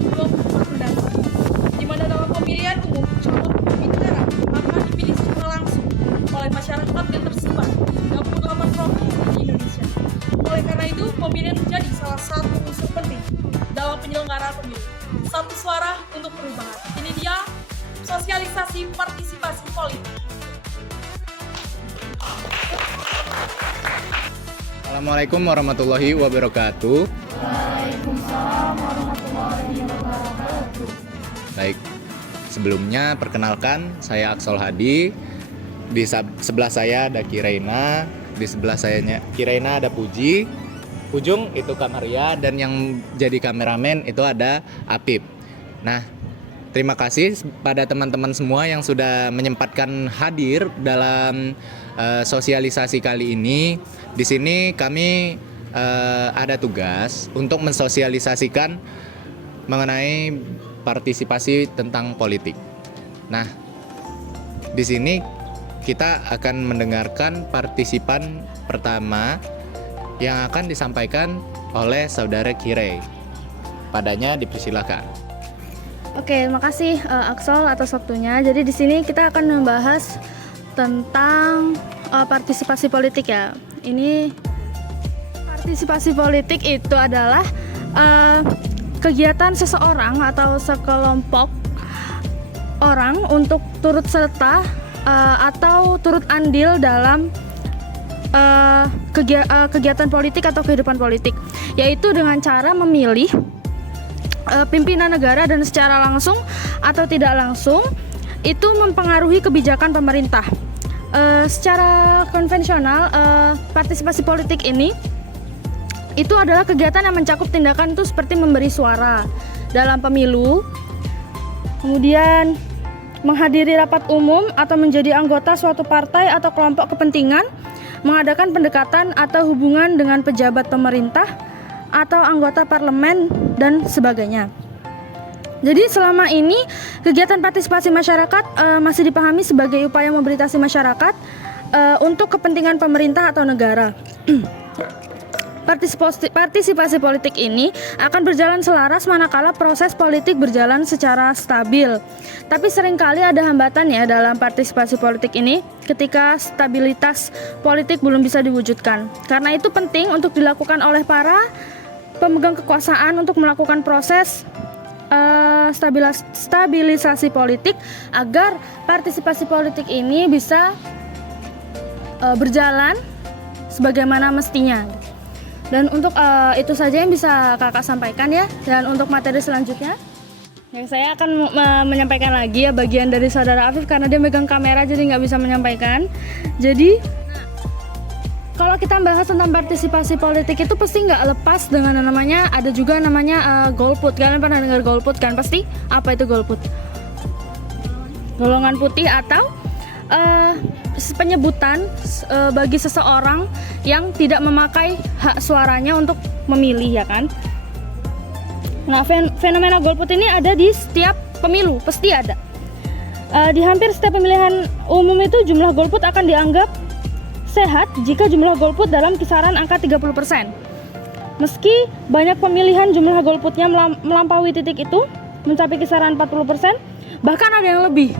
2024 mendatang, di mana dalam pemilihan umum calon pemimpin daerah akan dipilih secara langsung oleh masyarakat yang tersebar di 38 provinsi di Indonesia. Oleh karena itu, pemilihan menjadi salah satu unsur penting dalam penyelenggaraan pemilu. Satu suara untuk perubahan. Ini dia sosialisasi partisipasi politik. Assalamualaikum warahmatullahi wabarakatuh. Waalaikumsalam warahmatullahi wabarakatuh. Baik, sebelumnya perkenalkan saya Aksol Hadi. Di sebelah saya ada Kiraina, di sebelah saya Kiraina ada Puji, Ujung itu Kamaria, dan yang jadi kameramen itu ada Apip. Nah, terima kasih pada teman-teman semua yang sudah menyempatkan hadir dalam sosialisasi kali ini. Di sini kami ada tugas untuk mensosialisasikan mengenai partisipasi tentang politik. Nah, di sini kita akan mendengarkan partisipan pertama yang akan disampaikan oleh saudara Kirei. Padanya dipersilakan. Oke, makasih Aksol atas waktunya. Jadi di sini kita akan membahas tentang partisipasi politik ya. Ini partisipasi politik itu adalah kegiatan seseorang atau sekelompok orang untuk turut serta atau turut andil dalam kegiatan politik atau kehidupan politik, yaitu dengan cara memilih pimpinan negara dan secara langsung atau tidak langsung itu mempengaruhi kebijakan pemerintah. Secara konvensional, partisipasi politik ini itu adalah kegiatan yang mencakup tindakan itu seperti memberi suara dalam pemilu, kemudian menghadiri rapat umum atau menjadi anggota suatu partai atau kelompok kepentingan, mengadakan pendekatan atau hubungan dengan pejabat pemerintah atau anggota parlemen dan sebagainya. Jadi selama ini kegiatan partisipasi masyarakat masih dipahami sebagai upaya mobilisasi masyarakat untuk kepentingan pemerintah atau negara. Partisipasi politik ini akan berjalan selaras manakala proses politik berjalan secara stabil. Tapi seringkali ada hambatan ya dalam partisipasi politik ini ketika stabilitas politik belum bisa diwujudkan. Karena itu penting untuk dilakukan oleh para pemegang kekuasaan untuk melakukan proses stabilisasi politik agar partisipasi politik ini bisa berjalan sebagaimana mestinya. Dan untuk itu saja yang bisa kakak sampaikan ya. Dan untuk materi selanjutnya yang saya akan menyampaikan lagi ya bagian dari saudara Afif karena dia megang kamera jadi nggak bisa menyampaikan. Jadi kalau kita bahas tentang partisipasi politik itu pasti nggak lepas dengan namanya, ada juga namanya golput. Kalian pernah dengar golput kan? Pasti apa itu golput? Golongan putih atau penyebutan bagi seseorang yang tidak memakai hak suaranya untuk memilih ya kan. Nah, fenomena golput ini ada di setiap pemilu, pasti ada. Di hampir setiap pemilihan umum itu jumlah golput akan dianggap sehat jika jumlah golput dalam kisaran angka 30%. Meski banyak pemilihan jumlah golputnya melampaui titik itu, mencapai kisaran 40%, bahkan ada yang lebih.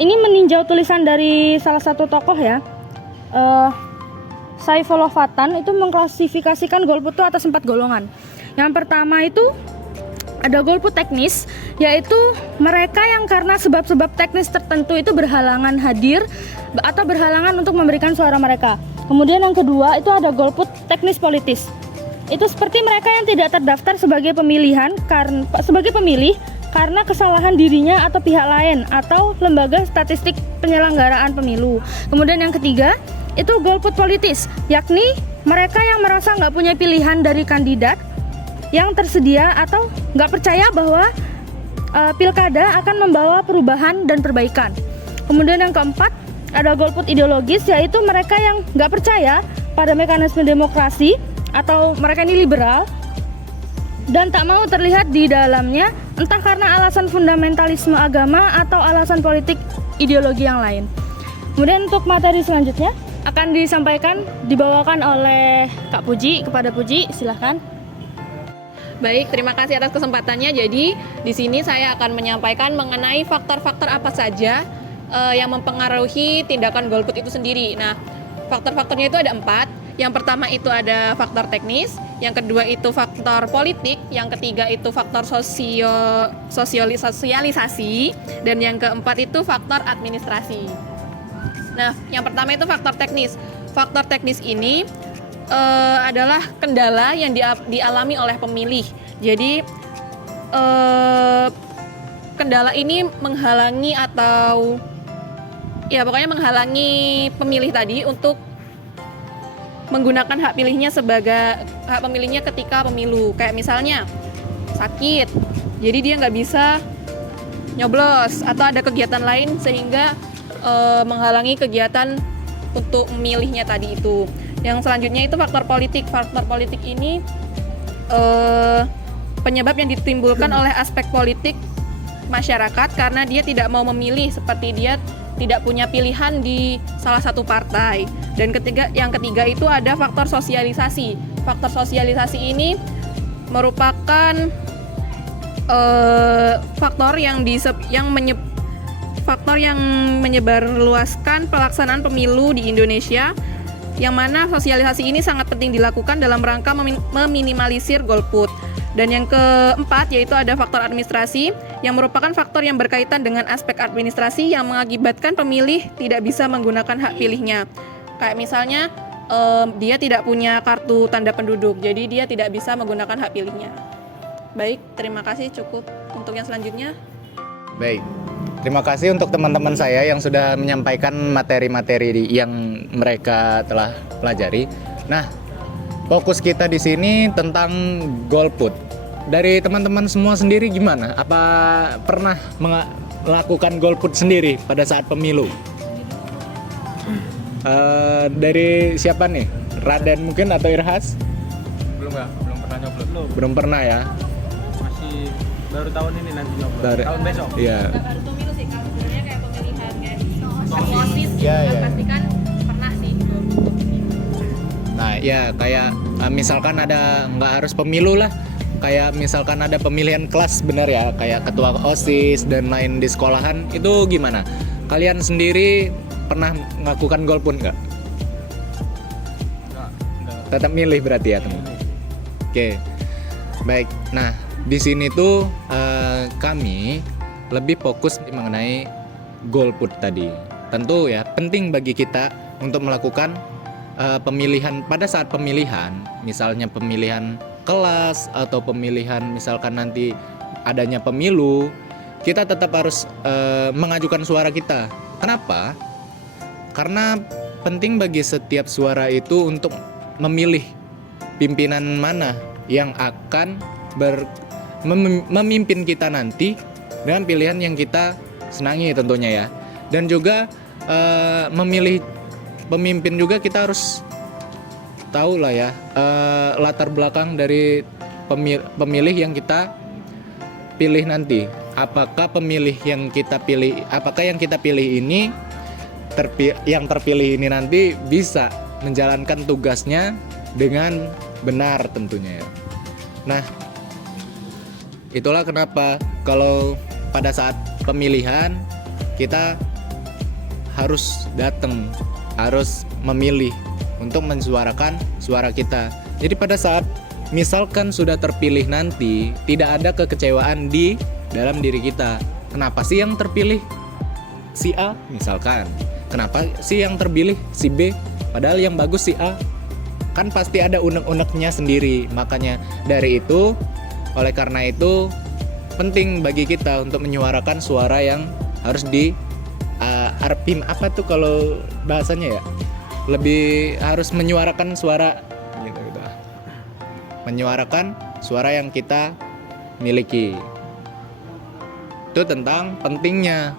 Ini meninjau tulisan dari salah satu tokoh ya, Saifullah Fatan itu mengklasifikasikan golput itu atas 4 golongan. Yang pertama itu ada golput teknis, yaitu mereka yang karena sebab-sebab teknis tertentu itu berhalangan hadir atau berhalangan untuk memberikan suara mereka. Kemudian yang kedua itu ada golput teknis politis. Itu seperti mereka yang tidak terdaftar sebagai pemilih karena kesalahan dirinya atau pihak lain atau lembaga statistik penyelenggaraan pemilu. Kemudian yang ketiga itu golput politis, yakni mereka yang merasa nggak punya pilihan dari kandidat yang tersedia atau nggak percaya bahwa pilkada akan membawa perubahan dan perbaikan. Kemudian yang keempat ada golput ideologis, yaitu mereka yang nggak percaya pada mekanisme demokrasi atau mereka ini liberal dan tak mau terlihat di dalamnya, entah karena alasan fundamentalisme agama atau alasan politik ideologi yang lain. Kemudian untuk materi selanjutnya akan dibawakan oleh Kak Puji. Kepada Puji, silahkan. Baik, terima kasih atas kesempatannya. Jadi, di sini saya akan menyampaikan mengenai faktor-faktor apa saja yang mempengaruhi tindakan golput itu sendiri. Nah, faktor-faktornya itu ada 4. Yang pertama itu ada faktor teknis, yang kedua itu faktor politik, yang ketiga itu faktor sosialisasi, dan yang keempat itu faktor administrasi. Nah, yang pertama itu faktor teknis. Faktor teknis ini adalah kendala yang dialami oleh pemilih. Jadi kendala ini menghalangi atau ya pokoknya menghalangi pemilih tadi untuk menggunakan hak pilihnya sebagai hak pemilihnya ketika pemilu. Kayak misalnya sakit, jadi dia nggak bisa nyoblos atau ada kegiatan lain sehingga menghalangi kegiatan untuk memilihnya tadi itu. Yang selanjutnya itu faktor politik. Faktor politik ini penyebab yang ditimbulkan oleh aspek politik masyarakat karena dia tidak mau memilih, seperti dia tidak punya pilihan di salah satu partai. Dan yang ketiga itu ada faktor sosialisasi. Faktor sosialisasi ini merupakan faktor yang menyebarluaskan pelaksanaan pemilu di Indonesia, yang mana sosialisasi ini sangat penting dilakukan dalam rangka meminimalisir golput. Dan yang keempat yaitu ada faktor administrasi, yang merupakan faktor yang berkaitan dengan aspek administrasi yang mengakibatkan pemilih tidak bisa menggunakan hak pilihnya. Kayak misalnya dia tidak punya kartu tanda penduduk, jadi dia tidak bisa menggunakan hak pilihnya. Baik, terima kasih, cukup untuk yang selanjutnya. Baik, terima kasih untuk teman-teman saya yang sudah menyampaikan materi-materi yang mereka telah pelajari. Nah, fokus kita di sini tentang golput. Dari teman-teman semua sendiri gimana? Apa pernah melakukan golput sendiri pada saat pemilu? Dari siapa nih? Raden mungkin atau Irhas? Belum pernah nyoblos. Belum pernah ya? Masih baru tahun ini nanti nyoblos. Baru. Tahun besok. Iya. Baru pemilu sih, kalau sebenarnya kayak pemilihan kayak OSIS Iya, iya. pasti kan pernah sih. Nah ya kayak misalkan ada, nggak harus pemilu lah, kayak misalkan ada pemilihan kelas bener ya, kayak ketua OSIS dan lain di sekolahan, itu gimana? Kalian sendiri pernah melakukan golput nggak? Enggak. Tetap milih berarti ya teman. Oke, baik. Nah di sini tuh kami lebih fokus mengenai golput tadi. Tentu ya penting bagi kita untuk melakukan pemilihan pada saat pemilihan, misalnya pemilihan kelas atau pemilihan misalkan nanti adanya pemilu, kita tetap harus mengajukan suara kita. Kenapa? Karena penting bagi setiap suara itu untuk memilih pimpinan mana yang akan memimpin kita nanti dengan pilihan yang kita senangi tentunya ya. Dan juga memilih pemimpin juga kita harus tahu lah ya latar belakang dari pemilih yang kita pilih nanti. Apakah pemilih yang kita pilih, apakah yang kita pilih ini yang terpilih ini nanti bisa menjalankan tugasnya dengan benar tentunya ya. Nah, itulah kenapa kalau pada saat pemilihan kita harus datang, harus memilih untuk mensuarakan suara kita. Jadi pada saat misalkan sudah terpilih nanti, tidak ada kekecewaan di dalam diri kita. Kenapa sih yang terpilih si A misalkan? Kenapa sih yang terpilih si B? Padahal yang bagus si A. Kan pasti ada unek-uneknya sendiri. Makanya dari itu, oleh karena itu penting bagi kita untuk menyuarakan suara yang harus di arpim apa tuh kalau bahasanya ya? Lebih harus menyuarakan suara gitu. Menyuarakan suara yang kita miliki. Itu tentang pentingnya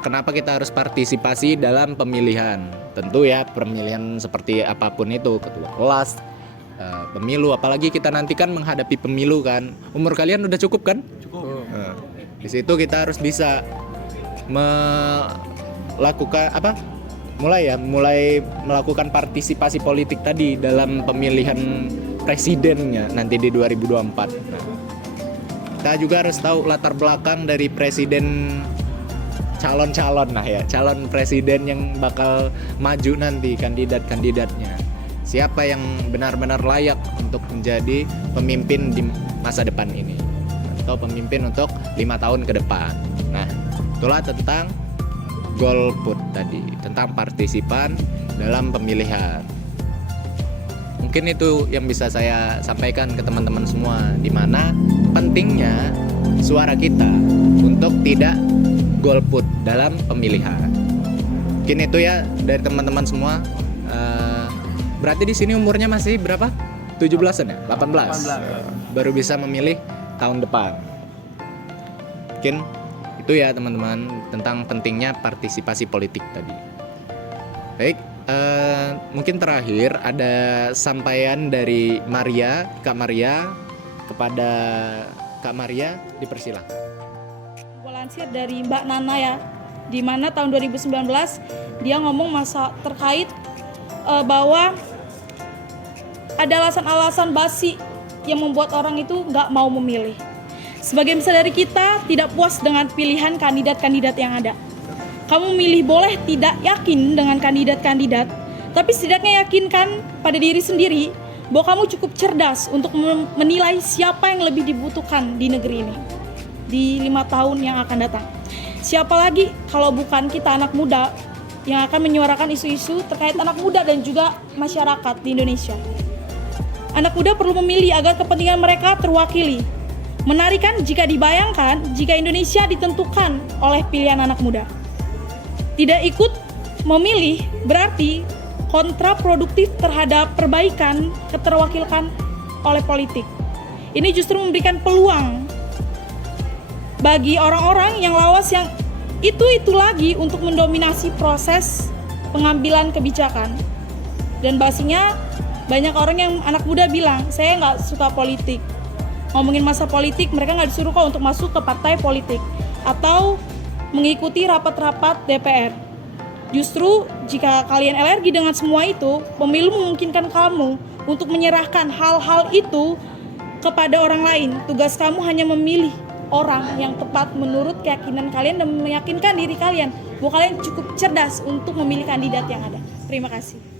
kenapa kita harus partisipasi dalam pemilihan. Tentu ya pemilihan seperti apapun itu, ketua kelas, pemilu, apalagi kita nanti kan menghadapi pemilu kan. Umur kalian udah cukup kan? Cukup. Di situ kita harus bisa mulai melakukan partisipasi politik tadi dalam pemilihan presidennya nanti di 2024. Nah, kita juga harus tahu latar belakang dari presiden calon presiden yang bakal maju nanti, kandidatnya. Siapa yang benar-benar layak untuk menjadi pemimpin di masa depan ini atau pemimpin untuk 5 tahun ke depan. Nah, itulah tentang golput tadi, tentang partisipan dalam pemilihan. Mungkin itu yang bisa saya sampaikan ke teman-teman semua, di mana pentingnya suara kita untuk tidak golput dalam pemilihan. Mungkin itu ya dari teman-teman semua. Berarti di sini umurnya masih berapa? 17-an ya? 18. Baru bisa memilih tahun depan. Mungkin itu ya teman-teman tentang pentingnya partisipasi politik tadi. Baik, mungkin terakhir ada sampaian dari Kak Maria kepada Kak Maria, dipersilakan. Gue lansir dari Mbak Nana ya, di mana tahun 2019 dia ngomong masa terkait bahwa ada alasan-alasan basi yang membuat orang itu nggak mau memilih. Sebagian besar dari kita tidak puas dengan pilihan kandidat-kandidat yang ada. Kamu milih boleh tidak yakin dengan kandidat-kandidat, tapi setidaknya yakinkan pada diri sendiri bahwa kamu cukup cerdas untuk menilai siapa yang lebih dibutuhkan di negeri ini di 5 tahun yang akan datang. Siapa lagi kalau bukan kita anak muda yang akan menyuarakan isu-isu terkait anak muda dan juga masyarakat di Indonesia. Anak muda perlu memilih agar kepentingan mereka terwakili. Menarik kan jika dibayangkan jika Indonesia ditentukan oleh pilihan anak muda. Tidak ikut memilih berarti kontraproduktif terhadap perbaikan keterwakilan oleh politik. Ini justru memberikan peluang bagi orang-orang yang lawas yang itu lagi untuk mendominasi proses pengambilan kebijakan. Dan basinya banyak orang yang anak muda bilang, saya nggak suka politik. Ngomongin masa politik, mereka nggak disuruh kok untuk masuk ke partai politik atau mengikuti rapat-rapat DPR. Justru jika kalian alergi dengan semua itu, pemilu memungkinkan kamu untuk menyerahkan hal-hal itu kepada orang lain. Tugas kamu hanya memilih orang yang tepat menurut keyakinan kalian dan meyakinkan diri kalian bahwa kalian cukup cerdas untuk memilih kandidat yang ada. Terima kasih.